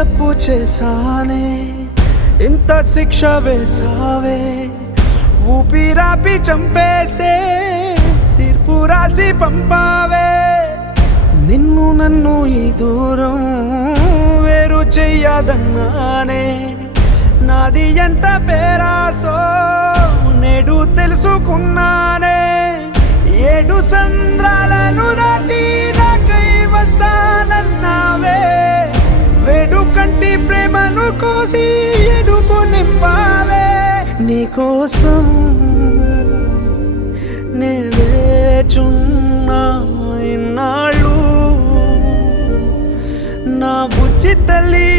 తప్పు చేశానే, ఇంత శిక్ష వేసావే, ఊపిరాపి చంపేసే తీర్పు రాసి పంపావే. నిన్ను నన్ను ఈ దూరం వేరు చెయ్యదన్నానే, నాది ఎంత పేరాసో నేడు తెలుసుకున్నానే. 7 సంద్రాలను దాటి నాకై వస్తానన్నావే, వేడుకంటి ప్రేమను కోసి ఎడుపు నింపావే. నీకోసం నే వేచున్నా ఇన్నాళ్ళు, నా బుజ్జి తల్లి.